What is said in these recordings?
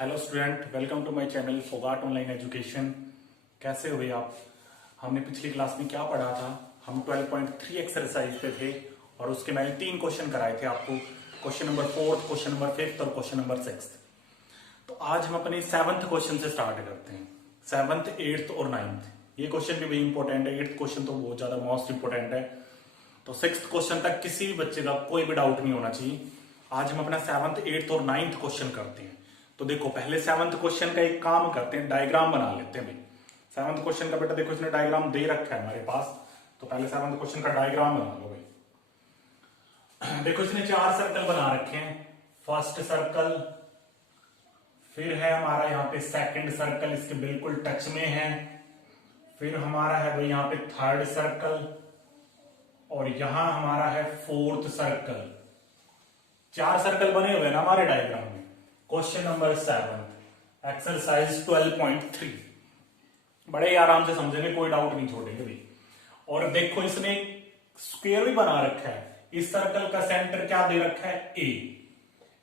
Hello student, welcome to my channel Phogat online education. कैसे हुए आप? हमने पिछली क्लास में क्या पढ़ा था? हम 12.3 एक्सरसाइज पे थे और उसके मैंने 3 क्वेश्चन कराए थे आपको। क्वेश्चन नंबर 4, क्वेश्चन नंबर 5 और क्वेश्चन नंबर 6। तो आज हम अपने 7th क्वेश्चन से स्टार्ट करते हैं। 7th, 8th और 9th। ये क्वेश्चन भी very इंपॉर्टेंट है। 8th क्वेश्चन तो बहुत ज्यादा मोस्ट इंपॉर्टेंट है। तो 6th क्वेश्चन तक किसी भी बच्चे का कोई भी डाउट नहीं होना चाहिए। आज हम अपना 7th, 8th और 9th क्वेश्चन करते हैं। तो देखो, पहले 7th क्वेश्चन का एक काम करते हैं, डायग्राम बना लेते हैं भाई। 7th क्वेश्चन का बेटा देखो, इसने डायग्राम दे रखा है हमारे पास। तो पहले 7th क्वेश्चन का डायग्राम बना लो भाई। देखो, इसने 4 सर्कल बना रखे हैं। फर्स्ट सर्कल, फिर है हमारा यहाँ पे सेकंड सर्कल, इसके बिल्कुल टच में है। फिर हमारा है भाई यहाँ पे थर्ड सर्कल और यहां हमारा है फोर्थ सर्कल। 4 सर्कल बने हुए ना हमारे डायग्राम में। Question number 7, exercise 12.3। बड़े ही आराम से समझेंगे, कोई डाउट नहीं छोड़ेंगे भाई। और देखो, इसने स्क्वायर भी बना रखा है। इस सर्कल का सेंटर क्या दे रखा है? ए।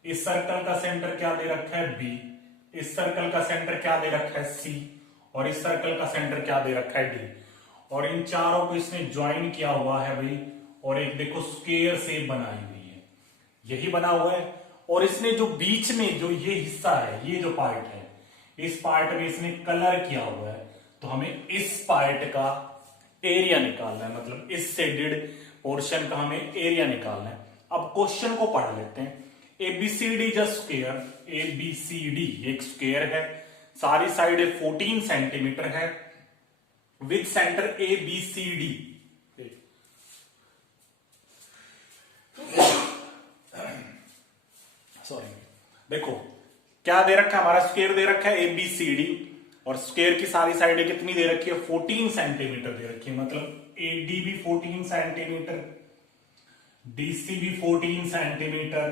इस सर्कल का सेंटर क्या दे रखा है? बी। इस सर्कल का सेंटर क्या दे रखा है? सी। और इस सर्कल का सेंटर क्या दे रखा है? डी। और इन चारों को इसने ज्वाइन किया हुआ है भाई। और एक देखो स्क्वायर शेप बनाई हुई है, यही बना हुआ है। और इसने जो बीच में जो ये हिस्सा है, ये जो पार्ट है, इस पार्ट में इसने कलर किया हुआ है। तो हमें इस पार्ट का एरिया निकालना है, मतलब इस शेडेड पोर्शन का हमें एरिया निकालना है। अब क्वेश्चन को पढ़ लेते हैं। एबीसीडी ज स्क्वायर, एबीसीडी एक स्क्वायर है, सारी साइड 14 सेंटीमीटर है, with centre A B C D. Sorry, देखो क्या दे रखा है हमारा, स्क्वायर दे रखा है ए बी सी डी। और स्क्वायर की सारी साइडें कितनी दे रखी है? 14 सेंटीमीटर दे रखी है। मतलब ए डी भी 14 सेंटीमीटर, डीसी भी 14 सेंटीमीटर,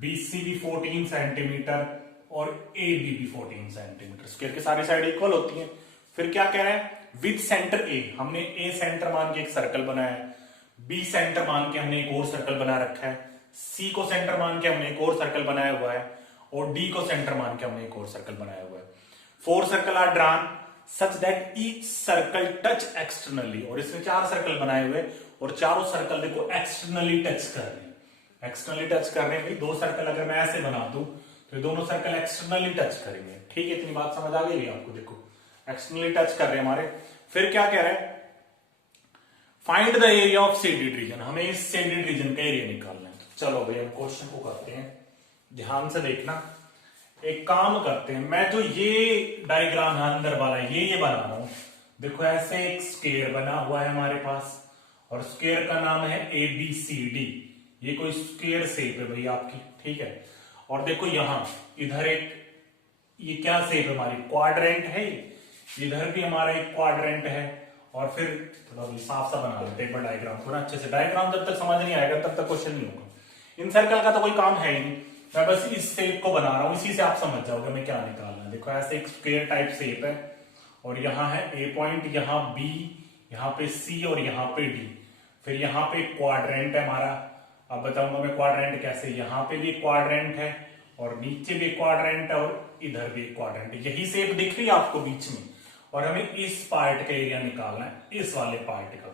बीसी भी 14 सेंटीमीटर और ए बी भी 14 सेंटीमीटर। स्क्वायर की सारी साइड इक्वल होती हैं। फिर क्या कह रहे हैं? विद सेंटर ए, हमने ए सेंटर मान के एक सर्कल बनाया है, बी सेंटर मान के हमने एक और सर्कल बना रखा है, सी को सेंटर मान के हमने एक और सर्कल बनाया हुआ है और डी को सेंटर मान के हमने एक और सर्कल बनाया हुआ है। 4 circle are drawn such that each circle touch externally. और इसमें 4 सर्कल बनाए हुए और चारों सर्कल देखो एक्सटर्नली टच कर रहे हैं। एक्सटर्नली टच कर रहे हैं भाई। 2 सर्कल अगर मैं ऐसे बना दूं तो दोनों सर्कल एक्सटर्नली टच करेंगे। ठीक है, इतनी बात समझ आ गई आपको? देखो एक्सटर्नली टच कर रहे हैं हमारे। फिर क्या कह रहे हैं? Find the area of shaded reason. हमें इस शेडेड रीजन का एरिया निकालना है। चलो भाई, हम क्वेश्चन को करते हैं, ध्यान से देखना। एक काम करते हैं, मैं जो ये डायग्राम है अंदर वाला, ये बना रहा हूं। देखो ऐसे एक स्क्वायर बना हुआ है हमारे पास और स्क्वायर का नाम है ए बी सी डी। ये कोई स्क्वायर शेप है भाई आपकी, ठीक है। और देखो यहां इधर एक, ये क्या शेप है हमारी? क्वाड्रेंट है। इधर भी हमारा एक क्वाड्रेंट है। और फिर थोड़ा साफ सा बना लेते हैं एक बार डायग्राम, थोड़ा अच्छे से। डायग्राम जब तक समझ नहीं आएगा तब तक क्वेश्चन नहीं होगा। इन सर्कल का तो कोई काम है ही नहीं, मैं बस इस शेप को बना रहा हूं, इसी से आप समझ जाओगे मैं क्या निकालना है। देखो ऐसे एक स्क्वायर टाइप शेप है और यहाँ है ए पॉइंट, यहाँ बी, यहाँ पे सी और यहाँ पे डी। फिर यहाँ पे क्वाड्रेंट है हमारा। अब बताऊंगा मैं क्वाड्रेंट कैसे। यहाँ पे भी क्वाड्रेंट है और नीचे भी क्वाड्रेंट है और इधर भी क्वाड्रेंट है। यही शेप दिख रही है आपको बीच में। और हमें इस पार्ट का एरिया निकालना है, इस वाले पार्ट का।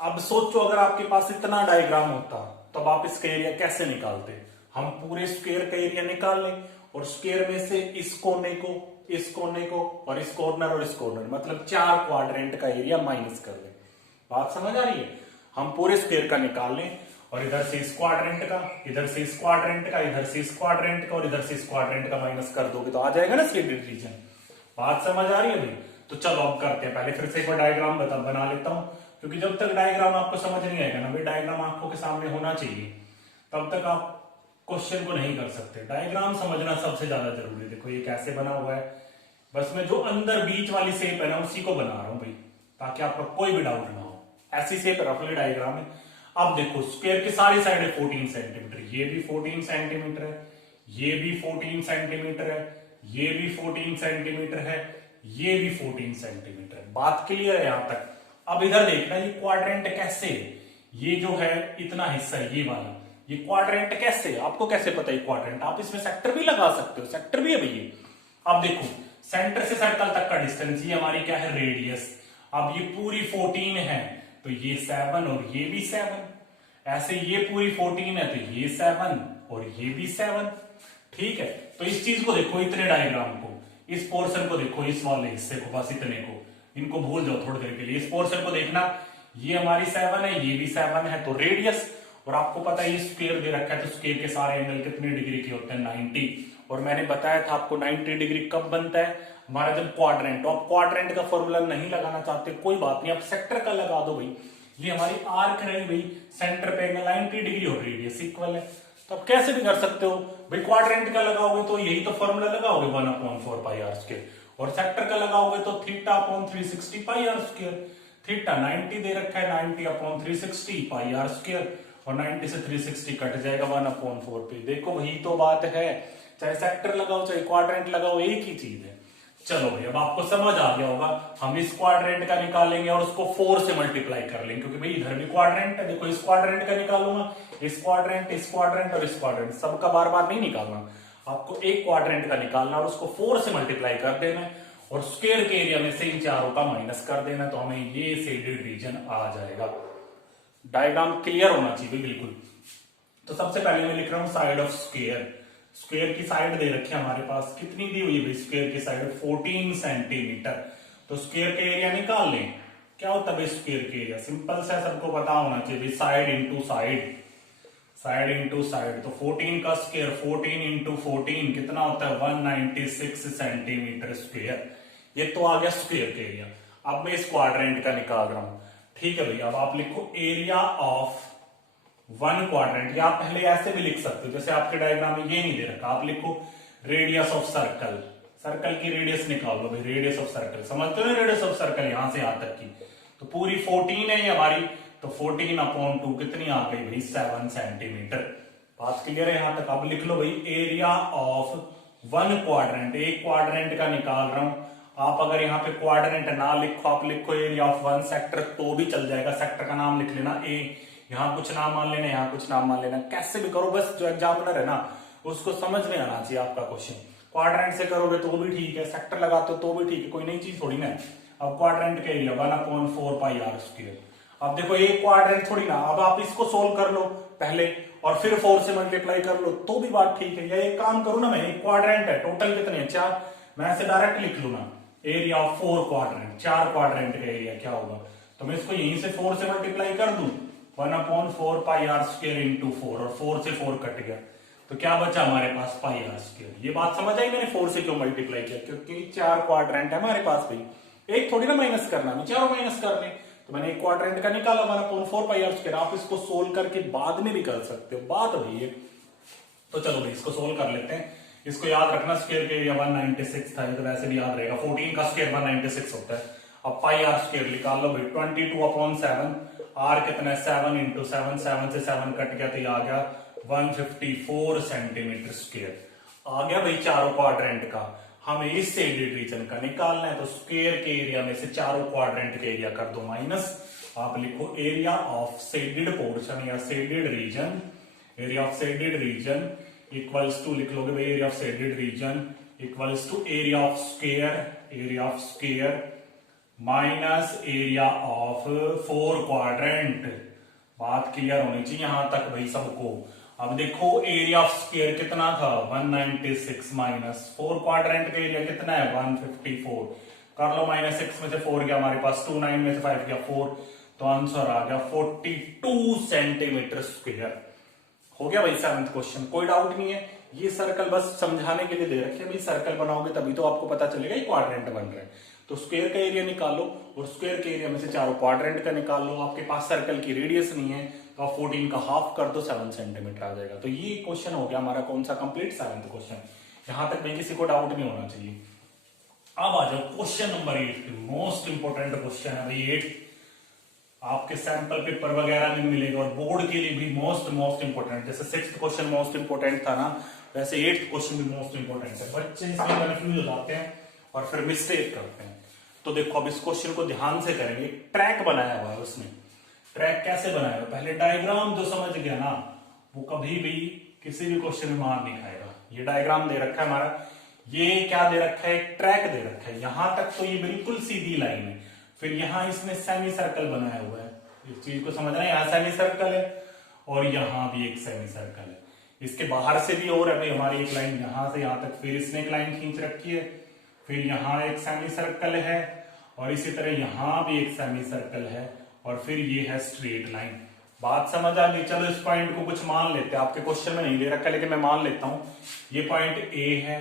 अब सोचो, अगर आपके पास इतना डायग्राम होता तब आप इसका एरिया कैसे निकालते? हम पूरे स्क्वायर का एरिया निकाल लें और स्क्वायर में से इस कोने को, इस कोने को और इस कॉर्नर और इस कॉर्नर, मतलब 4 क्वाड्रेंट का एरिया माइनस कर लें। बात समझ आ रही है? हम पूरे स्क्वायर का निकाल लें और इधर से इस क्वाड्रेंट का, इधर से इस क्वाड्रेंट का, इधर से इस क्वाड्रेंट का और इधर से इस क्वाड्रेंट का माइनस कर दोगे तो आ जाएगा ना शेडेड रीजन। बात समझ आ रही है भाई? तो चलो अब करते हैं। पहले फिर से एक बार डायग्राम बना लेता हूं, क्योंकि जब तक डायग्राम आपको समझ नहीं आएगा ना भाई, डायग्राम आंखों के सामने होना चाहिए, तब तक आप क्वेश्चन को नहीं कर सकते। डायग्राम समझना सबसे ज्यादा जरूरी है। देखो ये कैसे बना हुआ है, बस मैं जो अंदर बीच वाली शेप है ना उसी को बना रहा हूं भाई, ताकि आपका कोई भी डाउट ना हो। ऐसी शेप रफली डायग्राम है। अब देखो स्क्वायर की सारी साइड 14 सेंटीमीटर, ये भी 14 सेंटीमीटर है, ये भी 14 सेंटीमीटर है, ये भी 14 सेंटीमीटर है, ये भी 14 सेंटीमीटर। बात क्लियर है यहां तक? अब इधर देखना, ये क्वाड्रेंट कैसे है? ये जो है इतना हिस्सा, ये वाला, ये क्वाड्रेंट कैसे, आपको कैसे पता है क्वाड्रेंट, आप इसमें सेक्टर भी लगा सकते हो, सेक्टर भी है भैया। अब देखो सेंटर से सर्कल तक का डिस्टेंस, ये हमारी क्या है रेडियस। अब ये पूरी 14 है तो ये 7 और ये भी 7, ऐसे ये पूरी 14 है तो ये 7 और ये भी 7। ठीक है, तो इस चीज को देखो, इतने डायग्राम को, इस पोर्शन को देखो, इस वाले हिस्से को, बस इतने को, इनको भूल जाओ थोड़ी देर के लिए। इस पोर्शन को देखना, ये हमारी 7 है, ये भी 7 है, तो रेडियस, और आपको पता है ये स्क्वायर दे रखा है, तो स्क्वायर के सारे एंगल कितने डिग्री के होते हैं 90। और मैंने बताया था आपको 90 डिग्री कब बनता है हमारा, जब क्वाड्रेंट। तो आप क्वाड्रेंट का फॉर्मूला नहीं लगाना चाहते कोई बात नहीं, आप सेक्टर का लगा दो भाई। ये हमारी आर्क रही भाई, सेंटर पे एंगल 90 डिग्री और रेडियस इक्वल है, तो आप कैसे भी कर सकते हो भाई। क्वाड्रेंट का लगाओगे तो यही तो फॉर्मूला लगाओगे 1/4 पाई आर स्क्वायर, और सेक्टर का लगाओगे तो θ/360 पाई आर स्क्वायर। थीटा 90 दे रखा है, 90/360 पाई आर स्क्वायर, और 90 से 360 कट जाएगा 1/4 पे। देखो वही तो बात है, चाहे सेक्टर लगाओ चाहे क्वाड्रेंट लगाओ, एक ही चीज है। चलो भाई अब आपको समझ आ गया होगा, हम इस क्वाड्रेंट का निकालेंगे और उसको 4 से मल्टीप्लाई कर लेंगे, क्योंकि भाई इधर भी क्वाड्रेंट है। देखो इस क्वाड्रेंट का निकालूंगा, इस क्वाड्रेंट और इस क्वाड्रेंट, सबका बार बार नहीं निकालना, आपको एक क्वाड्रेंट का निकालना और उसको 4 से मल्टीप्लाई कर देना है, और स्क्वायर के एरिया में से इन चारों का माइनस कर देना, तो हमें ये शेडेड रीजन आ जाएगा। डायग्राम क्लियर होना चाहिए बिल्कुल। तो सबसे पहले मैं लिख रहा हूं साइड ऑफ स्क्वायर। स्क्वायर की साइड दे रखी है हमारे पास, कितनी दी हुई है स्क्वायर की साइड 14 सेंटीमीटर। तो स्क्वायर का एरिया निकाल लें, क्या होता है स्क्वायर का एरिया, सिंपल सा सबको पता होना चाहिए, side into side, side into side. तो 14 का स्क्वायर 14 इंटू 14 कितना होता है 196 सेंटीमीटर स्क्वायर। ये तो आ गया स्क्वायर का एरिया। अब मैं इस क्वाड्रेंट का निकाल रहा हूं, ठीक है भैया। अब आप लिखो एरिया ऑफ 1 क्वाड्रेंट, या आप पहले ऐसे भी लिख सकते हो, जैसे आपके डायग्राम में ये नहीं दे रखा, आप लिखो रेडियस ऑफ सर्कल, सर्कल की रेडियस निकाल लो भाई, रेडियस ऑफ सर्कल समझते हो ना, रेडियस ऑफ सर्कल यहां से यहां तक की, तो पूरी 14 है ये हमारी, तो 14/2 कितनी आ गई भाई 7 सेंटीमीटर। बात क्लियर है यहां तक। अब लिख लो भाई एरिया ऑफ 1 क्वाड्रेंट, एक क्वाड्रेंट का निकाल रहा हूं। आप अगर यहाँ पे क्वाड्रेंट ना लिखो, आप लिखो एरिया ऑफ 1 सेक्टर तो भी चल जाएगा, सेक्टर का नाम लिख लेना ए, यहाँ कुछ नाम मान लेना, यहाँ कुछ नाम मान लेना, कैसे भी करो, बस जो एग्जामिनर है ना उसको समझ में आना चाहिए आपका क्वेश्चन। क्वाड्रेंट से करोगे तो भी ठीक है, सेक्टर लगाते हो तो भी ठीक है, कोई नई चीज थोड़ी ना है। अब क्वाड्रेंट का एरिया 1/4 पाई आर स्क्वायर। अब देखो एक क्वाड्रेंट थोड़ी ना, अब आप इसको सोल्व कर लो पहले और फिर 4 से मल्टीप्लाई कर लो तो भी बात ठीक है। या एक काम करूं ना मैं, एक क्वाड्रेंट है, टोटल कितने हैं 4, मैं ऐसे डायरेक्ट लिख लू ना, एरिया ऑफ 4 क्वाड्रेंट, 4 क्वाड्रेंट का एरिया क्या होगा, तो मैं इसको यहीं से 4 से मल्टीप्लाई कर दूं, 1/4 पाई आर स्क्वायर इंटू 4, और 4 से 4 कट गया, तो क्या बचा हमारे पास पाई आर स्क्वायर। ये बात समझ आई मैंने 4 से क्यों मल्टीप्लाई किया, क्योंकि 4 क्वाड्रेंट है हमारे पास भाई, एक थोड़ी ना माइनस करना, मैं चारों माइनस कर ले, तो मैंने एक क्वाड्रेंट का निकाला 1/4 पाई आर स्क्वायर। आप इसको सोल्व करके बाद में भी कर सकते हो, बात वही है। तो चलो भाई इसको सोल्व कर लेते हैं। इसको याद रखना, स्क्वायर के एरिया 196 था, तो वैसे भी याद रहेगा, 14 का स्क्वायर 196 होता है। अब पाई आर स्क्वायर निकाल लो भाई, 22/7, आर कितना है 7 इंटू 7, 7 से 7 कट गया तो ये आ गया 154 सेंटीमीटर स्क्वायर। आ गया भाई चारों क्वाड्रेंट का। हमें इस शेडेड रीजन का निकालना है, तो स्क्वायर के एरिया में से चारों क्वाड्रेंट के एरिया कर दो माइनस। आप लिखो एरिया ऑफ शेडेड पोर्शन या shaded region, area of shaded region equals to, लिख लोगे भाई area of shaded region equals to area of square minus area of 4 quadrant. बात क्लियर होनी चाहिए यहां तक भाई सबको। अब देखो एरिया ऑफ स्क्वायर कितना था 196 माइनस 4 क्वाड्रेंट का एरिया कितना है 154, कर लो माइनस 6 में से 4 गया हमारे पास 2, 9 में से 5 गया 4, तो आंसर आ गया 42 सेंटीमीटर स्क्वायर। हो गया भाई 7th क्वेश्चन, कोई डाउट नहीं है। ये सर्कल बस समझाने के लिए दे रखे भाई, सर्कल बनाओगे तभी तो आपको पता चलेगा ये क्वाड्रेंट बन रहे हैं। तो स्क्वायर का एरिया निकालो और स्क्वायर के एरिया में से चारों क्वाड्रेंट का निकाल लो। आपके पास सर्कल की रेडियस नहीं है तो आप 14 का हाफ कर दो, 7 सेंटीमीटर आ जाएगा। तो ये क्वेश्चन हो गया हमारा कौन सा कंप्लीट 7th क्वेश्चन। यहां तक में किसी को डाउट नहीं होना चाहिए। अब आ जाओ question number 8, most important question है भाई 8, आपके सैंपल पेपर वगैरह में मिलेगा और बोर्ड के लिए भी मोस्ट इंपोर्टेंट। जैसे 6th क्वेश्चन मोस्ट इंपोर्टेंट था ना, वैसे 8th क्वेश्चन भी मोस्ट इंपोर्टेंट है। बच्चे इसमें कंफ्यूज हो जाते हैं और फिर मिस्टेक करते हैं। तो देखो अब इस क्वेश्चन को ध्यान से करेंगे। ट्रैक बनाया हुआ है उसने, ट्रैक कैसे बनाया हुआ, पहले डायग्राम जो समझ गया ना वो कभी भी किसी भी क्वेश्चन में मार नहीं खाएगा। ये डायग्राम दे रखा है हमारा, ये क्या दे रखा है, एक ट्रैक दे रखा है, यहां तक तो ये बिल्कुल सीधी लाइन है, फिर यहां इसने सेमी सर्कल बनाया हुआ है, इस चीज को समझना है, यहाँ सेमी सर्कल है और यहां भी एक सेमी सर्कल है, इसके बाहर से भी और अभी हमारी एक लाइन यहां से यहां तक, फिर इसने एक लाइन खींच रखी है, फिर यहां एक सेमी सर्कल है और इसी तरह यहां भी एक सेमी सर्कल है और फिर ये है स्ट्रेट लाइन। बात समझ आ गई? चलो इस पॉइंट को कुछ मान लेते हैं, आपके क्वेश्चन में नहीं दे रखा लेकिन मैं मान लेता हूं, ये पॉइंट ए है,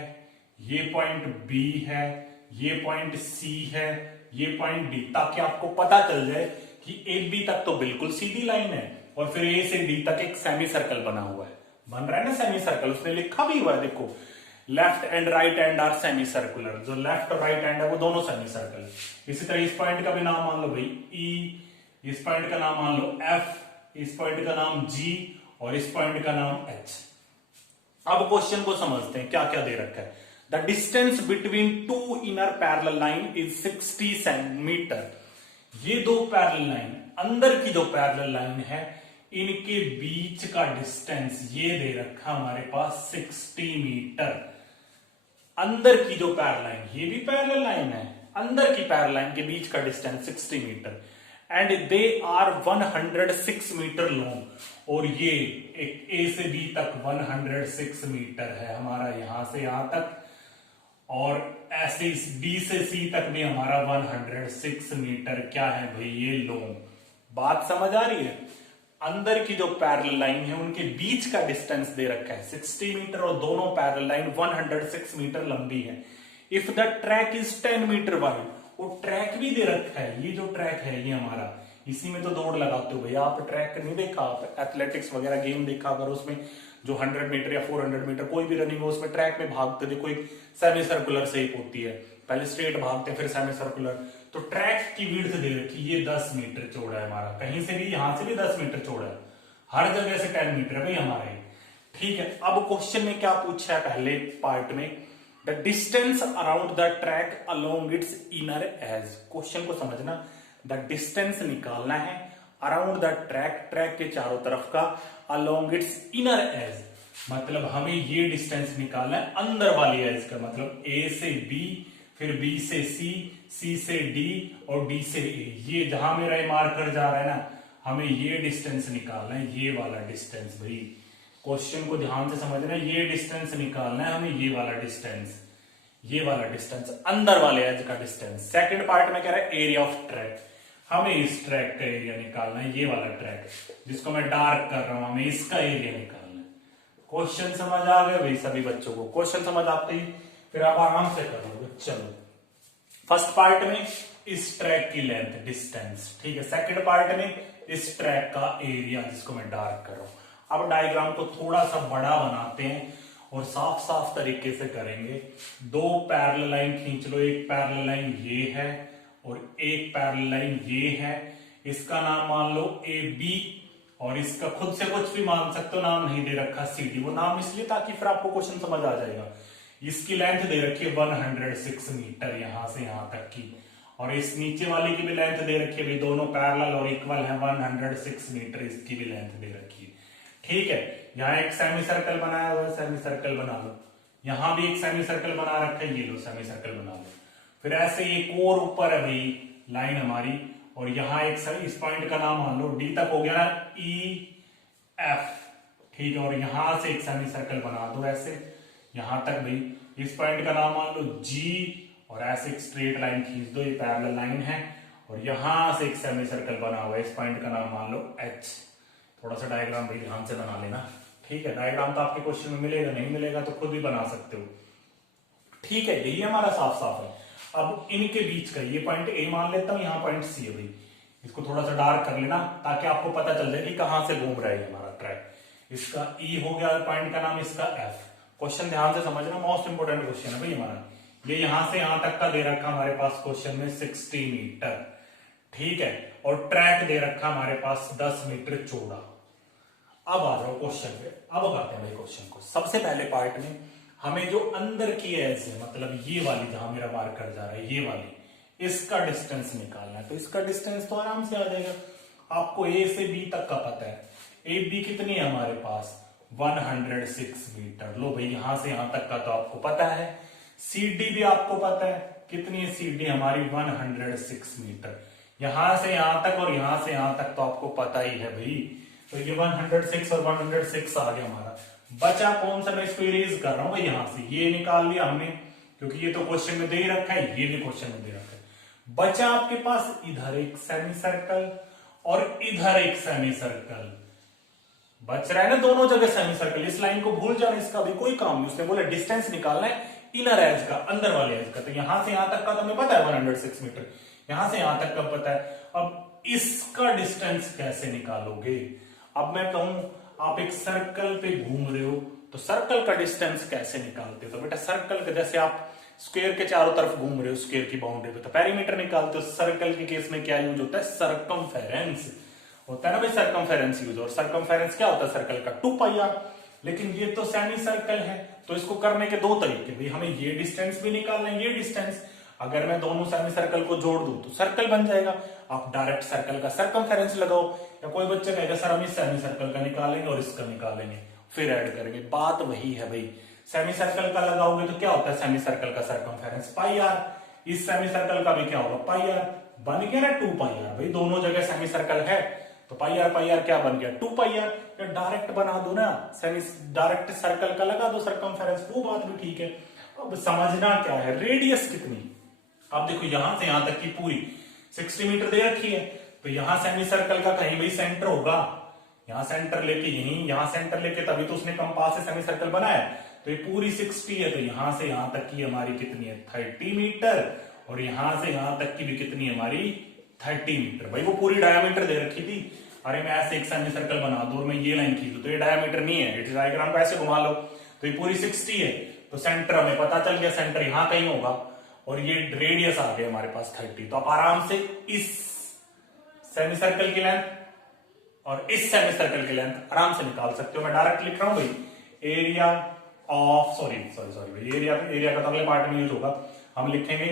ये पॉइंट बी है, ये पॉइंट सी है, ये पॉइंट डी, ताकि आपको पता चल जाए कि ए बी तक तो बिल्कुल सीधी लाइन है और फिर ए से डी तक एक सेमी सर्कल बना हुआ है, बन रहा है ना सेमी सर्कल, उसने लिखा भी हुआ है, देखो left end right end are semi circular, जो लेफ्ट और राइट एंड है वो दोनों सेमी सर्कल। इसी तरह इस पॉइंट का भी नाम मान लो भाई ई, इस पॉइंट का नाम मान लो एफ, इस पॉइंट का नाम जी और इस पॉइंट का नाम एच। अब क्वेश्चन को समझते हैं, क्या क्या दे रखा है। The distance between two inner parallel line is 60 centimetre. ये दो पैरेलल लाइन, अंदर की जो पैरेलल लाइन है, इनके बीच का डिस्टेंस ये दे रखा हमारे पास 60 मीटर। अंदर की जो पैरेलल लाइन, ये भी पैरेलल लाइन है, अंदर की पैरेलल लाइन के बीच का distance 60 metre and they are 106 metre long. और ये एक ए से बी तक 106 मीटर है हमारा, यहां से यहां तक, और ऐसे बी से सी तक भी हमारा 106 मीटर क्या है भाई, ये लॉन्ग। बात समझ आ रही है? अंदर की जो पैरेलल लाइन है उनके बीच का डिस्टेंस दे रखा है 60 मीटर और दोनों पैरेलल लाइन 106 मीटर लंबी है। If the track is 10 metre wide, वो ट्रैक भी दे रखा है, ये जो ट्रैक है ये हमारा, इसी में तो दौड़ लगाते हो भैया आप, ट्रैक नहीं देखा आप, एथलेटिक्स वगैरह गेम देखा अगर, उसमें जो 100 मीटर या 400 मीटर कोई भी रनिंग हो उसमें ट्रैक में भागते, देखो एक सेमी सर्कुलर शेप होती है, पहले स्ट्रेट भागते हैं फिर सेमी सर्कुलर, तो ट्रैक की विड्थ दे रखी ये 10 मीटर चौड़ा है हमारा, कहीं से भी यहां से भी 10 मीटर चौड़ा है, हर जगह से 10 मीटर है भाई हमारा ये। ठीक है, अब क्वेश्चन में क्या पूछा है पहले पार्ट में, the distance around the track along it's inner as. Question को समझना, द डिस्टेंस निकालना है अराउंड द ट्रैक, ट्रैक के चारों तरफ का, अलोंग इट्स इनर एज, मतलब हमें ये डिस्टेंस निकालना है अंदर वाली एज का, मतलब ए से बी, फिर बी से सी, सी से डी और डी से ए, ये जहां मेरा ये मार्कर जा रहा है ना, हमें ये डिस्टेंस निकालना है, ये वाला डिस्टेंस भाई। क्वेश्चन को ध्यान से समझना, ये डिस्टेंस निकालना है हमें, ये वाला डिस्टेंस, ये वाला डिस्टेंस, अंदर वाले एज का डिस्टेंस। सेकंड पार्ट में कह रहा है एरिया ऑफ ट्रैक, हमें इस ट्रैक का एरिया निकालना है, ये वाला ट्रैक जिसको मैं डार्क कर रहा हूं, हमें इसका एरिया निकालना है। क्वेश्चन समझ आ गया भाई सभी बच्चों को? क्वेश्चन समझ आते ही फिर आप आराम से कर लोगे। चलो फर्स्ट पार्ट में इस ट्रैक की लेंथ डिस्टेंस, ठीक है, सेकंड पार्ट में इस ट्रैक का एरिया जिसको मैं डार्क कर रहा हूं। अब डायग्राम को थोड़ा सा बड़ा बनाते हैं और साफ साफ तरीके से करेंगे। दो पैरेलल लाइन खींच लो, एक पैरेलल लाइन ये है और एक पैरेलल लाइन ये है, इसका नाम मान लो ए बी और इसका खुद से कुछ भी मान सकते हो, नाम नहीं दे रखा सी डी, वो नाम इसलिए ताकि फिर आपको क्वेश्चन समझ आ जाएगा। इसकी लेंथ दे रखी है 106 मीटर यहां से यहां तक की, और इस नीचे वाली की भी लेंथ दे रखी है भाई, दोनों पैरेलल और इक्वल है, 106 मीटर इसकी भी लेंथ दे रखी है। ठीक है, यहाँ एक सेमी सर्कल बनाया हुआ है, सेमी सर्कल बना लो, यहां भी एक सेमी सर्कल बना रखा है, ये लो सेमी सर्कल बना लो, फिर ऐसे एक और ऊपर है भाई लाइन हमारी, और यहाँ एक इस पॉइंट का नाम मान लो डी तक हो गया ना, ई एफ, ठीक है, और यहां से एक सेमी सर्कल बना दो ऐसे यहां तक भाई, इस पॉइंट का नाम मान लो जी, और ऐसे एक स्ट्रेट लाइन खींच दो, ये पैरेलल लाइन है, और यहां से एक सेमी सर्कल बना हुआ है, इस पॉइंट का नाम मान लो एच। थोड़ा सा डायग्राम भाई ध्यान से बना लेना, ठीक है, डायग्राम तो आपके क्वेश्चन में मिलेगा, नहीं मिलेगा तो खुद भी बना सकते हो। ठीक है, यही हमारा साफ साफ है। अब इनके बीच का ये पॉइंट ए मान लेता हूं, यहाँ पॉइंट सी है भाई, इसको थोड़ा सा डार्क कर लेना ताकि आपको पता चल जाए कि कहां से घूम रहा है हमारा ट्रैक। इसका ई हो गया पॉइंट का नाम, इसका एफ। क्वेश्चन ध्यान से समझना, मोस्ट इंपोर्टेंट क्वेश्चन है भाई हमारा, ये यहां से यहां तक का दे रखा हमारे पास क्वेश्चन में 60 मीटर, ठीक है, और ट्रैक दे रखा हमारे पास 10 मीटर चौड़ा। अब आ जाओ क्वेश्चन पे, अब करते हैं भाई क्वेश्चन को। सबसे पहले पार्ट में हमें जो अंदर की एज है, मतलब ये वाली जहां मेरा मार्कर जा रहा है, ये वाली, इसका डिस्टेंस निकालना है। तो इसका डिस्टेंस तो आराम से आ जाएगा, आपको ए से बी तक का पता है, ए बी कितनी है हमारे पास 106 मीटर। लो भाई यहां से यहां तक का तो आपको पता है। सी डी भी आपको पता है कितनी है, सी डी हमारी 106 मीटर। यहां से यहां तक और यहां से यहां तक तो आपको पता ही है भाई। तो ये 106 और 106 आ गया हमारा। बचा कौन सा, मैं इसको इरेज कर रहा हूं भाई, यहां से ये निकाल लिया हमने क्योंकि ये तो क्वेश्चन में दे ही रखा है, ये भी क्वेश्चन में दे रखा है। बचा आपके पास इधर एक सेमी सर्कल और इधर एक सेमी सर्कल बच रहा है ना, दोनों जगह सेमी सर्कल। इस लाइन को भूल जाना, इसका भी कोई काम नहीं। उसने बोला डिस्टेंस निकालना है इनर एज का, अंदर वाले एज का। तो यहां से यहां तक का तो हमें पता है 106 मीटर, यहां से यहां तक का पता है। अब इसका डिस्टेंस कैसे निकालोगे? अब मैं कहूं आप एक सर्कल पे घूम रहे हो तो सर्कल का डिस्टेंस कैसे निकालते हो? तो बेटा सर्कल का, जैसे आप स्क्वायर के चारों तरफ घूम रहे हो स्क्वायर की बाउंड्री पे, तो पेरीमीटर निकालते हो। सर्कल के केस में क्या यूज होता है? सर्कमफेरेंस होता है ना भाई, सर्कमफेरेंस यूज। और सर्कमफेरेंस क्या होता है सर्कल का? 2 पाई आर। लेकिन ये तो सेमी सर्कल है, तो इसको करने के दो तरीके भाई, हमें ये डिस्टेंस भी निकालना है, ये डिस्टेंस। अगर मैं दोनों सेमी सर्कल को जोड़ दूं तो सर्कल बन जाएगा। आप डायरेक्ट सर्कल का सर्कमफेरेंस लगाओ, या कोई बच्चा कहेगा सर हम इस सेमी सर्कल का निकालेंगे और इसका निकालेंगे, फिर ऐड करेंगे। बात वही है भाई, सेमी सर्कल का लगाओगे तो क्या होता है सेमी सर्कल का सर्कमफेरेंस? Pi r. इस सेमी सर्कल का भी क्या होगा? Pi r. बन गया ना 2 पाई आर। भाई दोनों जगह सेमी सर्कल है तो पाई आर क्या बन गया? 2 पाई आर। या डायरेक्ट बना दो ना, सेमी डायरेक्ट सर्कल का लगा दो सर्कमफेरेंस, वो बात भी ठीक है। अब समझना क्या है, रेडियस कितनी। अब देखो यहां से यहां तक की पूरी 60 मीटर दे रखी है, तो यहां सेमी सर्कल का कहीं भी सेंटर होगा। यहां सेंटर लेके यहां सेंटर लेके तभी तो उसने कंपास से सेमी सर्कल बनाया। तो ये पूरी 60 है, तो यहां से यहां तक की हमारी कितनी है? 30 मीटर। और यहां से यहां तक की भी कितनी है हमारी? 30 मीटर। भाई वो पूरी डायमीटर दे रखी थी। अरे मैं ऐसे एक सेमी सर्कल बना दूं और मैं ये लाइन खींचूं तो ये डायमीटर नहीं है, इस डायग्राम को ऐसे घुमा लो तो ये पूरी 60 है। तो सेंटर हमें पता चल गया, सेंटर यहां कहीं होगा। और ये रेडियस आ गया हमारे पास 30। तो आप आराम से इस सेमी सर्कल की लेंथ और इस सेमी सर्कल की लेंथ आराम से निकाल सकते हो। मैं डायरेक्ट लिख रहा हूं भाई, एरिया ऑफ सॉरी भाई, एरिया का तो अगले पार्ट में यूज होगा। हम लिखेंगे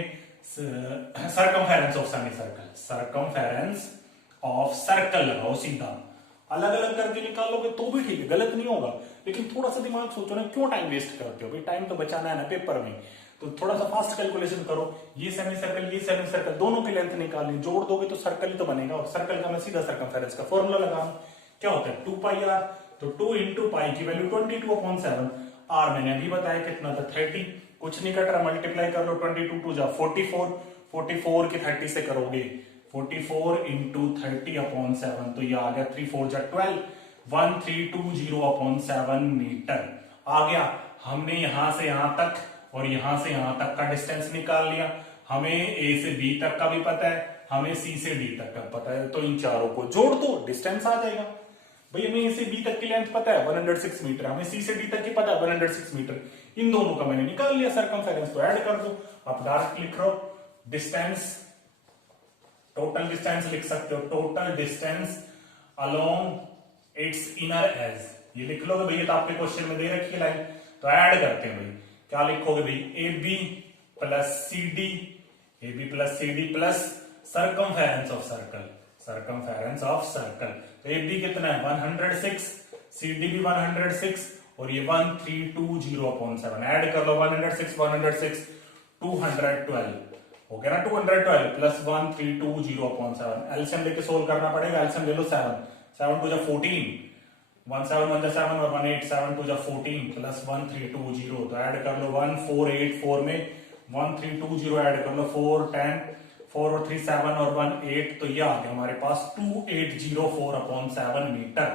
circumference of semi circle. Circumference of circle लगाओ सीधा। अलग अलग करके निकालोगे तो भी ठीक है, गलत नहीं होगा। लेकिन थोड़ा सा दिमाग सोचो ना, क्यों टाइम वेस्ट करते हो भाई? टाइम तो बचाना है ना पेपर में। तो थोड़ा सा फास्ट कैलकुलेशन करो। ये सेमी सर्कल दोनों की लेंथ निकालनी, जोड़ दोगे तो सर्कल ही तो बनेगा। और सर्कल का मैं सीधा सर्कमफेरेंस का फॉर्मूला लगाऊं, क्या होता है? 2 पाई आर। तो 2 इंटू पाई की वैल्यू 22/7। आर मैंने अभी बताया कितना था? 30। कुछ नहीं कट रहा, मल्टीप्लाई कर लो। 22 2 जा 44। 44 की 30 से करोगे 44 इंटू 30/7, तो ये आ गया 3 4 जा 12। 1320/7 मीटर आ गया। हमने यहां से यहां तक और यहां से यहां तक का डिस्टेंस निकाल लिया। हमें ए से बी तक का भी पता है, हमें सी से डी तक का पता है। तो इन चारों को जोड़ दो, डिस्टेंस आ जाएगा। भाई हमें ए से बी तक की लेंथ पता है 106 मीटर, हमें सी से डी तक की पता है 106 मीटर। इन दोनों का मैंने निकाल लिया सर्कमफेरेंस, तो ऐड कर दो। आप डायरेक्ट लिख रहे हो डिस्टेंस, टोटल डिस्टेंस लिख सकते हो, total distance along it's inner as. ये लिख लोगे भैया, तो आपके क्वेश्चन में दे रखी है लाइन। तो ऐड करते हैं भाई, क्या लिखोगे भाई? A B plus C D, A B plus C D plus circumference of circle, circumference of circle. तो ए बी कितना है? 106, सी डी भी 106 और ये 1320/7। ऐड कर लो 106 212 हो गया ना? 212 प्लस 1320/7। एलसीएम लेके सोल्व करना पड़ेगा। एलसीएम ले लो 7 2 जा 14, 1 7 1 जा 7 और 1 8 7 2 जा 14 प्लस 1320। तो ऐड कर लो 1484 में 1320 ऐड कर लो 4 10 4 और 3 7 और 1 8। तो ये आ गया हमारे पास 2804/7 मीटर।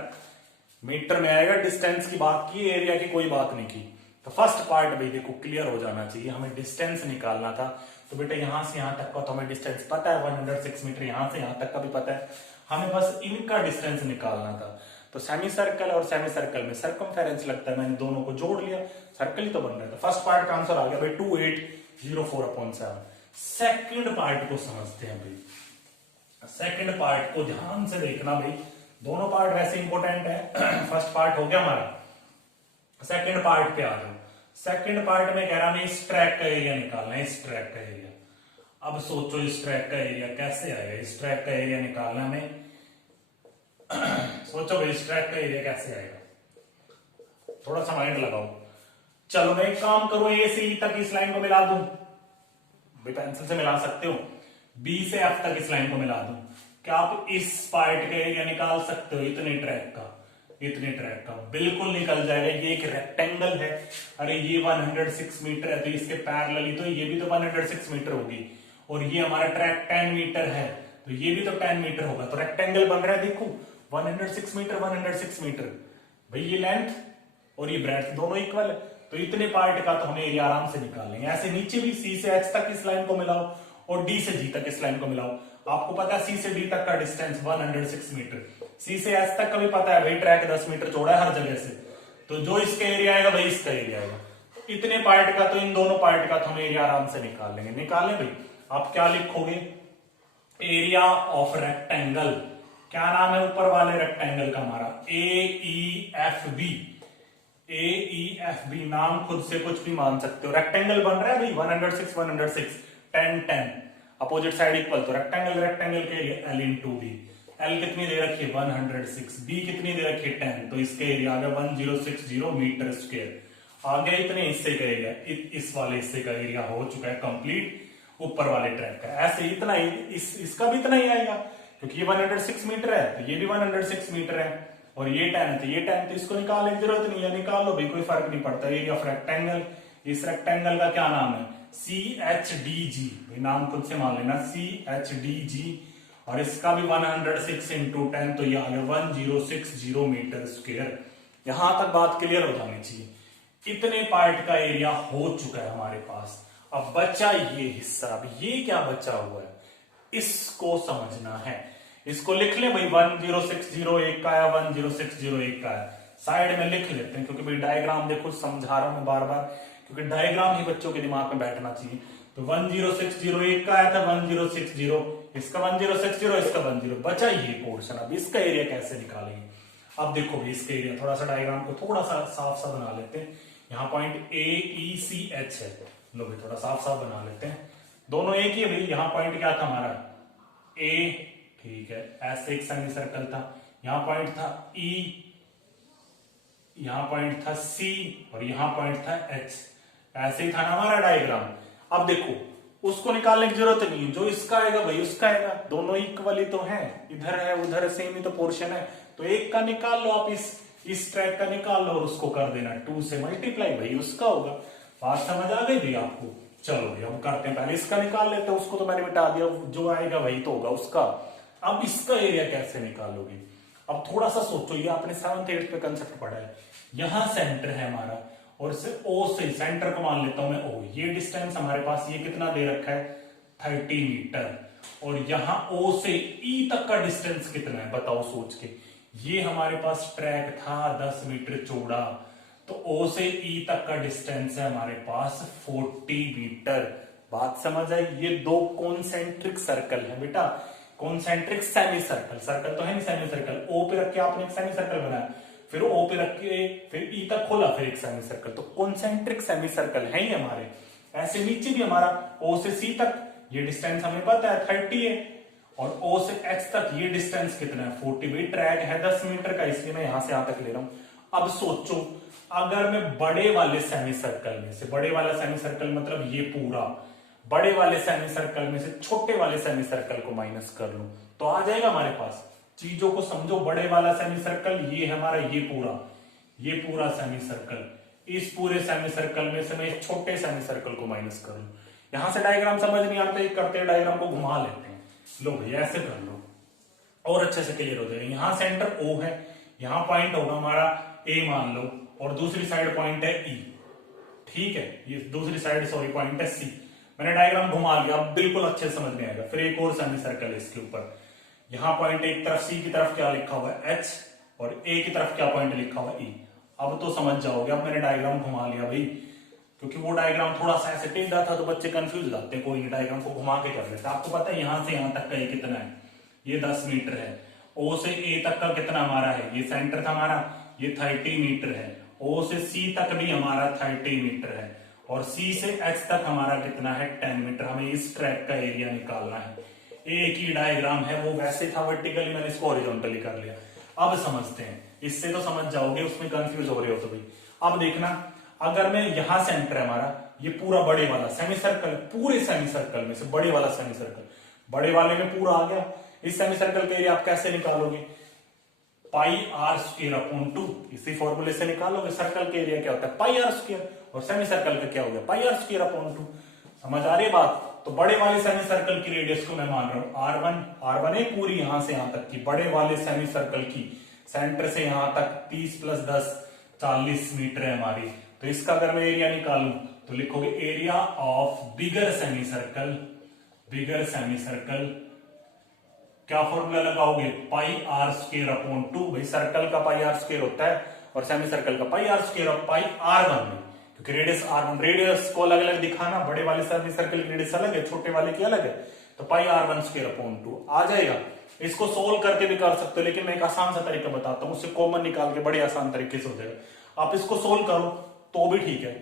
मीटर में आएगा। डिस्टेंस की बात की, एरिया की कोई बात नहीं की। तो फर्स्ट पार्ट भाई देखो क्लियर हो जाना चाहिए। हमें डिस्टेंस निकालना था, तो बेटा यहां से यहां तक का तो हमें डिस्टेंस पता है 106 मीटर, यहां से यहां तक का भी पता है। हमें बस इनका डिस्टेंस निकालना था। तो सेमी सर्कल और सेमी सर्कल में सर्कमफेरेंस लगता है, मैंने दोनों को जोड़ लिया, सर्कल ही तो बन रहा है। तो फर्स्ट पार्ट का आंसर आ गया भाई 2804/7। सेकंड पार्ट को समझते हैं भाई। सेकंड पार्ट को ध्यान से देखना भाई, दोनों पार्ट वैसे इंपॉर्टेंट है। फर्स्ट पार्ट हो गया हमारा, सेकंड पार्ट पे आ जाओ। सेकंड पार्ट में कह रहा हमें इस ट्रैक का एरिया निकालना है, इस ट्रैक का एरिया। अब सोचो इस ट्रैक का एरिया कैसे आएगा? इस ट्रैक का एरिया निकालना हमें सोचो भाई इस ट्रैक का एरिया कैसे आएगा, थोड़ा सा माइंड लगाओ। चलो मैं एक काम करूं, ए से ई तक इस लाइन को मिला दूं, भाई पेंसिल से मिला सकते हो, बी से एफ तक इस लाइन को मिला दूं, क्या आप इस पार्ट का एरिया निकाल सकते हो? इतने ट्रैक का, इतने ट्रैक का बिल्कुल निकल जाएगा। ये एक रेक्टेंगल है, अरे ये 106 मीटर है, तो इसके पैरेलली तो ये भी तो 106 मीटर होगी, और ये हमारा ट्रैक 10 मीटर है, तो ये भी तो 10 मीटर होगा, तो रेक्टेंगल बन रहा है। देखो 106 मीटर 106 मीटर, भाई ये लेंथ और ये ब्रेड्थ दोनों इक्वल है, तो इतने पार्ट का तो हमें एरिया आराम से निकाल लेंगे। ऐसे नीचे भी सी से एच तक इस लाइन को मिलाओ और डी से जी तक इस लाइन को मिलाओ। आपको पता है सी से डी तक का डिस्टेंस 106 मीटर, सी से एच तक का भी पता है भाई ट्रैक 10 मीटर चौड़ा है हर जगह से, तो जो इसका एरिया आएगा भाई इसका एरिया आएगा। इतने पार्ट का तो इन दोनों पार्ट का तो हम एरिया आराम से निकाल लेंगे। निकालें भाई, आप क्या लिखोगे? एरिया ऑफ रेक्टेंगल, क्या नाम है ऊपर वाले रेक्टेंगल का हमारा? AEFB। AEFB नाम खुद से कुछ भी मान सकते हो। रेक्टेंगल बन रहा है भाई 106 106 10 10, अपोजिट साइड इक्वल, तो रेक्टेंगल रेक्टेंगल के area L into B. L कितनी दे रखी है? 106, B कितनी दे रखी है? 10, तो इसके एरिया आ गया 1060 मीटर स्क्वायर। आ गया इतने हिस्से का एरिया, इस वाले हिस्से का एरिया हो चुका है कंप्लीट ऊपर वाले ट्रैक का। ऐसे इतना ही इसका भी इतना ही आएगा, क्योंकि ये 106 मीटर है तो ये भी 106 मीटर है, और ये 10 है तो ये 10, तो इसको निकालने की जरूरत नहीं है, निकाल लो भाई, कोई फर्क नहीं पड़ता। एरिया ऑफ रेक्टेंगल, इस रेक्टेंगल का क्या नाम है? CHDG, नाम खुद से मान लेना, CHDG, और इसका भी 106 इंटू 10, तो ये आ गया 1060 मीटर स्क्वायर। यहां तक बात क्लियर हो जानी चाहिए। इतने पार्ट का एरिया हो चुका है हमारे पास। अब बचा ये हिस्सा, अब ये क्या बचा हुआ है इसको समझना है। इसको लिख ले भाई, 10601 का आया, 10601 का आया, साइड में लिख लेते हैं, क्योंकि भाई डायग्राम देखो समझा रहा हूं मैं बार बार, क्योंकि डायग्राम ही बच्चों के दिमाग में बैठना चाहिए। तो 10601 का आया था 1060, इसका 1060, इसका 10, बचा ये पोर्शन। अब इसका एरिया कैसे निकालेंगे? अब देखो भाई इसका एरिया, थोड़ा सा डायग्राम को थोड़ा सा साफ सा बना लेते हैं। यहाँ पॉइंट AECH है, लो भाई थोड़ा साफ साफ बना लेते हैं, दोनों एक ही है भाई। यहाँ पॉइंट क्या था हमारा? A, ठीक है, ऐसे एक सेमी सर्कल था, यहाँ पॉइंट था E, यहाँ पॉइंट था C, और यहाँ पॉइंट था H। ऐसे ही था ना हमारा डायग्राम। अब देखो उसको निकालने की जरूरत नहीं है, जो इसका आएगा भाई उसका आएगा, दोनों इक्वल ही तो है, इधर है उधर सेम ही तो पोर्शन है, तो एक का निकाल लो आप, इस ट्रैक का निकाल लो और उसको कर देना 2 से मल्टीप्लाई, भाई उसका होगा। बात समझ आ गई भाई आपको? चलो भाई हम करते हैं, पहले इसका निकाल लेते हैं, उसको तो मैंने मिटा दिया, जो आएगा वही तो होगा उसका। अब इसका एरिया कैसे निकालोगे? अब थोड़ा सा सोचो, ये आपने 7th 8th पे कंसेप्ट पढ़ा है। यहां सेंटर है हमारा, और से O से सेंटर को मान लेता हूं मैं O, ये डिस्टेंस हमारे पास ये कितना दे रखा है? 30 मीटर, और यहां O से E तक का डिस्टेंस कितना है बताओ सोच के। ये हमारे पास ट्रैक था 10 मीटर चौड़ा, तो O से E तक का डिस्टेंस है हमारे पास 40 मीटर। बात समझ आई? ये दो कॉन्सेंट्रिक सर्कल है बेटा, कॉन्सेंट्रिक सेमी सर्कल, सर्कल तो है नहीं सेमी सर्कल। O पे रख के आपने एक सेमी सर्कल बनाया, फिर O पे रख के फिर E तक खोला, फिर एक सेमी सर्कल, तो कॉन्सेंट्रिक सेमी सर्कल है ही हमारे। ऐसे नीचे भी हमारा O से C तक ये डिस्टेंस हमें पता है 30 है, और O से H तक ये डिस्टेंस कितना है? 40। भाई ट्रैक है 10 मीटर का, इसलिए मैं यहां से यहां तक ले रहा हूं। अब सोचो, अगर मैं बड़े वाले सेमी सर्कल में से, बड़े वाला सेमी सर्कल मतलब ये पूरा, बड़े वाले सेमी सर्कल में से छोटे वाले सेमी सर्कल को माइनस कर लूं, तो आ जाएगा हमारे पास। चीजों को समझो, बड़े वाला सेमी सर्कल ये हमारा, ये पूरा सेमी सर्कल, इस पूरे सेमी सर्कल में से मैं इस छोटे सेमी सर्कल को माइनस कर लूं। यहां से डायग्राम समझ नहीं आता, करते डायग्राम को घुमा लेते हैं। लो भैया ऐसे कर लो और अच्छे से क्लियर हो जाएगा। यहां सेंटर O है, यहां पॉइंट होगा हमारा A मान लो, और दूसरी साइड पॉइंट है E, ठीक है, ये दूसरी साइड सॉरी पॉइंट है C। मैंने डायग्राम घुमा लिया, अब बिल्कुल अच्छे से समझ में आएगा। फिर एक और सेमी सर्कल है इसके ऊपर, यहां पॉइंट एक तरफ C की तरफ क्या लिखा हुआ है H, और A की तरफ क्या पॉइंट लिखा हुआ है E। अब तो समझ जाओगे। अब मैंने डायग्राम घुमा लिया भाई, क्योंकि वो डायग्राम थोड़ा सा ऐसे टेढ़ा था तो बच्चे कंफ्यूज जाते हैं, कोई नहीं डायग्राम को घुमा के कर लेते। आपको पता है यहां से यहां तक का ये कितना है? ये 10 मीटर है। O से A तक का कितना हमारा है? ये सेंटर था हमारा, ये 30 मीटर है। O से C तक भी हमारा 30 मीटर है, और C से H तक हमारा कितना है? 10 मीटर। हमें इस ट्रैक का एरिया निकालना है। एक ही डायग्राम है, वो वैसे था वर्टिकली, मैंने इसको हॉरिजॉन्टली कर लिया। अब समझते हैं, इससे तो समझ जाओगे, उसमें कंफ्यूज हो रहे हो तो भाई। अब देखना, अगर मैं यहां सेंटर है हमारा, ये पूरा बड़े वाला सेमी सर्कल, पूरे सेमी सर्कल में से बड़े वाला सेमी सर्कल, बड़े वाले में पूरा आ गया। इस सेमी सर्कल का एरिया आप कैसे निकालोगे? पाई आर स्क्वायर अपॉन 2, इसी फॉर्मूले से निकालोगे। सर्कल के एरिया क्या होता है? पाई आर स्क्वायर, और सेमी सर्कल का क्या हो गया? पाई आर स्क्वायर अपॉन 2। समझ आ रही है बात? तो बड़े वाले सेमी सर्कल की रेडियस को मैं मान रहा हूं R1 है पूरी, यहां से यहां तक की, बड़े वाले सेमी सर्कल की सेंटर से यहां तक 30 + 10 40 मीटर है हमारी। तो इसका अगर मैं एरिया निकालूं तो लिखोगे area of bigger semi circle, bigger semi circle, क्या फॉर्मूला लगाओगे? पाई आर स्क्वायर अपॉन 2। भाई सर्कल का पाई आर स्क्वायर होता है और सेमी सर्कल का pi r square of pi R1 में, क्योंकि रेडियस R1, रेडियस को अलग अलग दिखाना, बड़े वाले सेमी सर्कल की रेडियस अलग है, छोटे वाले की अलग है, तो पाई R1 स्क्वायर अपॉन 2 आ जाएगा। इसको सोल्व करके भी कर सकते हो, लेकिन मैं एक आसान सा तरीका बताता हूं, उससे कॉमन निकाल के बड़े आसान तरीके से हो जाएगा। आप इसको सोल्व करो तो भी ठीक है,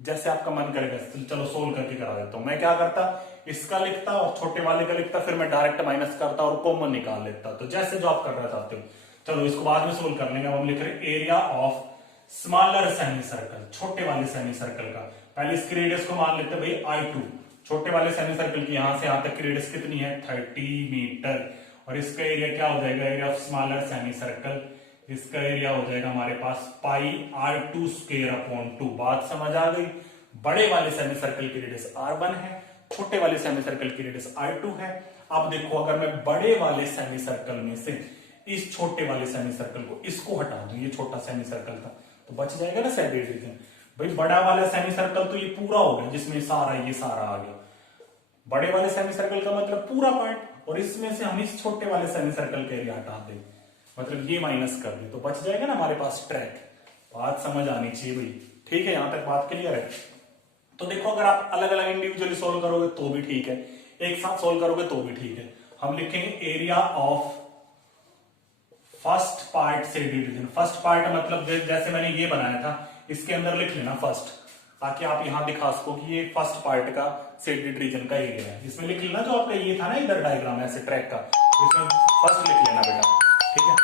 जैसे आपका मन करेगा। चलो सोल्व करके करा देता हूं। मैं क्या करता, इसका लिखता और छोटे वाले का लिखता, फिर मैं डायरेक्ट माइनस करता और कॉमन निकाल लेता। तो जैसे जो आप करना चाहते हो, चलो इसको बाद में सोल्व कर लेंगे। हम लिख रहे area of smaller semi circle, छोटे वाले सेमी सर्कल का। पहले इसकी रेडियस को मान लेते हैं भाई I2, छोटे वाले सेमी सर्कल की यहां से यहां तक की रेडियस कितनी है? 30 मीटर। और इसका एरिया क्या हो जाएगा? Area of smaller semi circle, इसका एरिया हो जाएगा हमारे पास पाई R2 स्क्वायर अपॉन 2। बात समझ आ गई? बड़े वाले सेमी सर्कल की रेडियस R1 है, छोटे वाले सेमी सर्कल की रेडियस I2 है। अब देखो, अगर मैं बड़े वाले सेमी सर्कल में से इस छोटे वाले सेमी सर्कल को, इसको हटा दूं, ये छोटा सेमी सर्कल था, तो बच जाएगा ना सेपरेट रीजन। भाई बड़ा वाला सेमी सर्कल तो ये पूरा हो गया, जिसमें सारा ये सारा आ गया, बड़े वाले सेमी सर्कल का मतलब पूरा पार्ट, और इसमें से हम इस छोटे वाले सेमी सर्कल का एरिया हटा दें, मतलब ये माइनस कर दे, तो बच जाएगा ना हमारे पास ट्रैक। बात समझ आनी चाहिए भाई, ठीक है? यहां तक बात क्लियर है? तो देखो, अगर आप अलग अलग इंडिविजुअली सोल्व करोगे तो भी ठीक है, एक साथ सोल्व करोगे तो भी ठीक है। हम लिखेंगे area of first part shaded region. First part मतलब जैसे मैंने ये बनाया था, इसके अंदर लिख लेना फर्स्ट, ताकि आप यहां दिखा सको कि ये फर्स्ट पार्ट का शेडेड रीजन का एरिया है। इसमें लिख लेना जो आपका ये था ना इधर डायग्राम ऐसे ट्रैक का, इसमें फर्स्ट लिख लेना बेटा, ठीक है?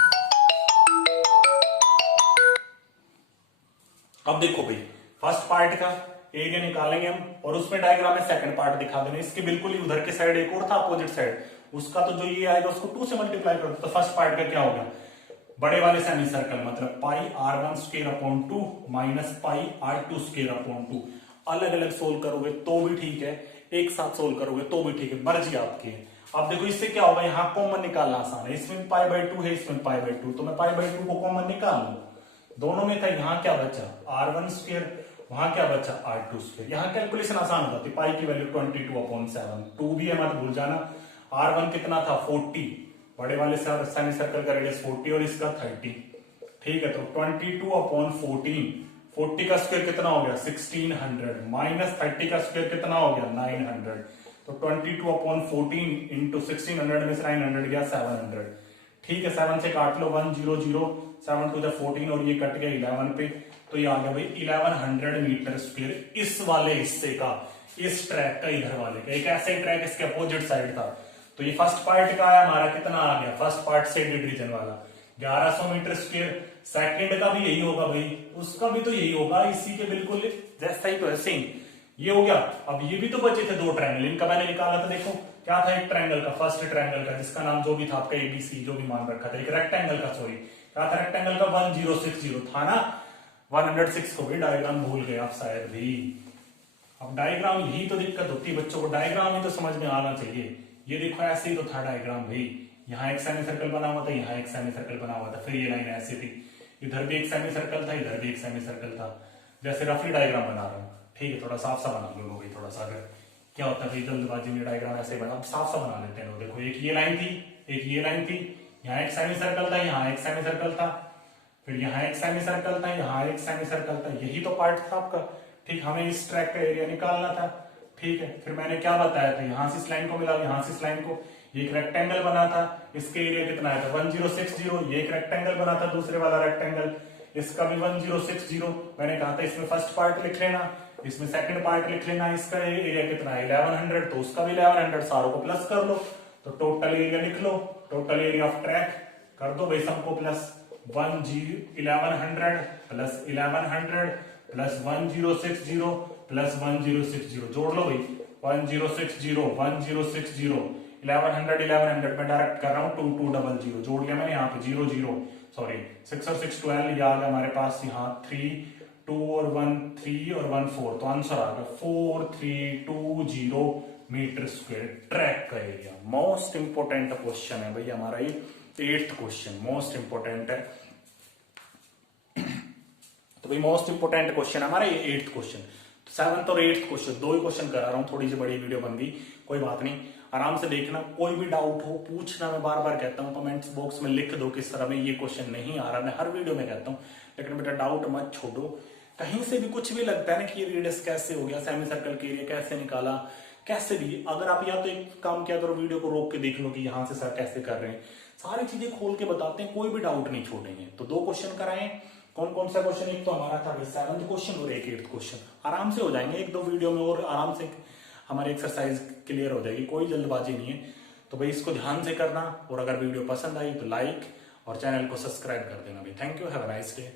अब देखो भाई, फर्स्ट पार्ट का एरिया निकालेंगे हम, और उसमें डायग्राम में सेकंड पार्ट दिखा देंगे। इसके बिल्कुल ही उधर के साइड एक और था अपोजिट साइड, उसका तो जो ये आएगा उसको 2 से मल्टीप्लाई कर दो। तो फर्स्ट पार्ट का क्या होगा? बड़े वाले सेमी सर्कल मतलब पाई R1 square upon 2 minus pi R2 square upon 2। अलग अलग सोल्व करोगे तो भी ठीक है, एक साथ सोल्व करोगे तो भी ठीक है, मर्जी आपकी है। अब देखो, इससे क्या होगा, यहाँ कॉमन निकालना आसान है। इसमें π/2 है, इसमें π/2, तो मैं π/2 को कॉमन निकाल लूं। दोनों में था, यहाँ क्या बचा? R1 स्क्वायर, वहां क्या बचा? R2 square. यहाँ कैलकुलेशन आसान हो जाती है। पाई की वैल्यू 22/7, 2 भी है मत भूल जाना। R1 कितना था? 40, बड़े वाले सेमी सर्कल का रेडियस 40 और इसका 30, ठीक है? तो 22/14, 40 का स्क्वायर कितना हो गया? 1600, माइनस 30 का स्क्वायर कितना हो गया? 900। तो 22/14 इंटू 1600 में से 900 गया 700, ठीक है? 7 से काट लो, 100, 7 to 14 और ये कट गया 11 पे, तो ये आ गया भाई 1100 मीटर स्क्वायर इस वाले हिस्से का, इस ट्रैक का, इधर वाले का। एक ऐसे ट्रैक इसके अपोजिट साइड था, तो ये फर्स्ट पार्ट का आया हमारा, कितना आ गया? फर्स्ट पार्ट शेडेड रीजन वाला 1100 मीटर स्क्वायर। सेकंड का भी यही होगा भाई, उसका भी तो यही होगा, इसी के बिल्कुल जैसा ही तो है, सेम। ये हो गया। अब ये भी तो बचे थे 2 ट्रायंगल, इनका मैंने निकाला था। देखो क्या था, एक ट्रायंगल का, फर्स्ट ट्रायंगल का, जिसका नाम जो भी था आपका ABC, जो भी मान रखा था। एक रेक्टेंगल का, सॉरी क्या था, रेक्टेंगल का 1060 था ना, 106 को भी डायग्राम भूल गए आप शायद भी। अब डायग्राम, यही तो दिक्कत होती है बच्चों को, डायग्राम ही तो समझ में आना चाहिए। ये देखो ऐसे ही तो था डायग्राम भाई, यहाँ एक सेमी सर्कल बना हुआ था, यहाँ एक सेमी सर्कल बना हुआ था, फिर ये लाइन ऐसी थी, इधर भी एक सेमी सर्कल था, इधर भी एक सेमी सर्कल था। जैसे रफली डायग्राम बना रहा हूँ, ठीक है? थोड़ा साफ सा बना लो भाई, थोड़ा सा। अगर क्या होता है भाई जल्दबाजी में डायग्राम ऐसे बना, अब साफ सा बना लेते हैं लोग। देखो एक ये लाइन थी, एक ये लाइन थी, यहाँ एक सेमी सर्कल था, यहाँ एक सेमी सर्कल था, फिर यहाँ एक सेमी सर्कल था, यहाँ एक सेमी सर्कल था, यही तो पार्ट था आपका, ठीक? हमें इस ट्रैक का एरिया निकालना था, ठीक है? फिर मैंने क्या बताया था, यहां से इस लाइन को मिला, यहां से इस लाइन को, ये एक रेक्टेंगल बना था, इसके एरिया कितना आया था? 1060। ये एक रेक्टेंगल बना था, दूसरे वाला रेक्टेंगल, इसका भी 1060। मैंने कहा था इसमें फर्स्ट पार्ट लिख लेना, इसमें सेकंड पार्ट लिख लेना। इसका एरिया कितना है? 1100, तो उसका भी 1100, सारों को प्लस कर लो, तो टोटल एरिया लिख लो। टोटल एरिया ऑफ ट्रैक कर दो भाई सबको प्लस 1100 प्लस 1100 प्लस 1060 प्लस 1060 जोड़ लो भाई 1060 1060 1100 में डायरेक्ट कर रहा हूं 2200 जोड़ लिया मैंने यहाँ पे 00 सॉरी 6 और 6 12 याद है हमारे पास यहाँ 3 2 और 1 3 और 1 4 तो आंसर आ गया 4320 मीटर स्क्वायर ट्रैक का एरिया। मोस्ट इंपोर्टेंट क्वेश्चन है भाई हमारा ये 8th क्वेश्चन मोस्ट इंपोर्टेंट है। तो भाई मोस्ट इंपोर्टेंट क्वेश्चन हमारा ये 8th क्वेश्चन। 7th और 8th क्वेश्चन दो ही क्वेश्चन करा रहा हूँ, थोड़ी सी बड़ी वीडियो बन गई, कोई बात नहीं, आराम से देखना। कोई भी डाउट हो पूछना, मैं बार बार कहता हूँ कमेंट्स बॉक्स में लिख दो किस तरह में ये क्वेश्चन नहीं आ रहा, मैं हर वीडियो में कहता हूँ, लेकिन बेटा डाउट मत छोड़ो। कहीं से भी कुछ भी लगता है ना कि ये रेडियस कैसे हो गया, सेमी सर्कल के एरिया कैसे निकाला, कैसे भी, अगर आप या तो एक काम किया करो वीडियो को रोक के देख लो कि यहाँ से सर कैसे कर रहे हैं, सारी चीजें खोल के बताते हैं, कोई भी डाउट नहीं छोड़ेंगे। तो दो क्वेश्चन कराएं, कौन कौन सा क्वेश्चन, एक तो हमारा था 7th क्वेश्चन और एक 8th क्वेश्चन, आराम से हो जाएंगे एक दो वीडियो में और आराम से हमारी एक्सरसाइज क्लियर हो जाएगी, कोई जल्दबाजी नहीं है। तो भाई इसको ध्यान से करना, और अगर वीडियो पसंद आई तो लाइक और चैनल को सब्सक्राइब कर देना भाई। Thank you, have a nice day.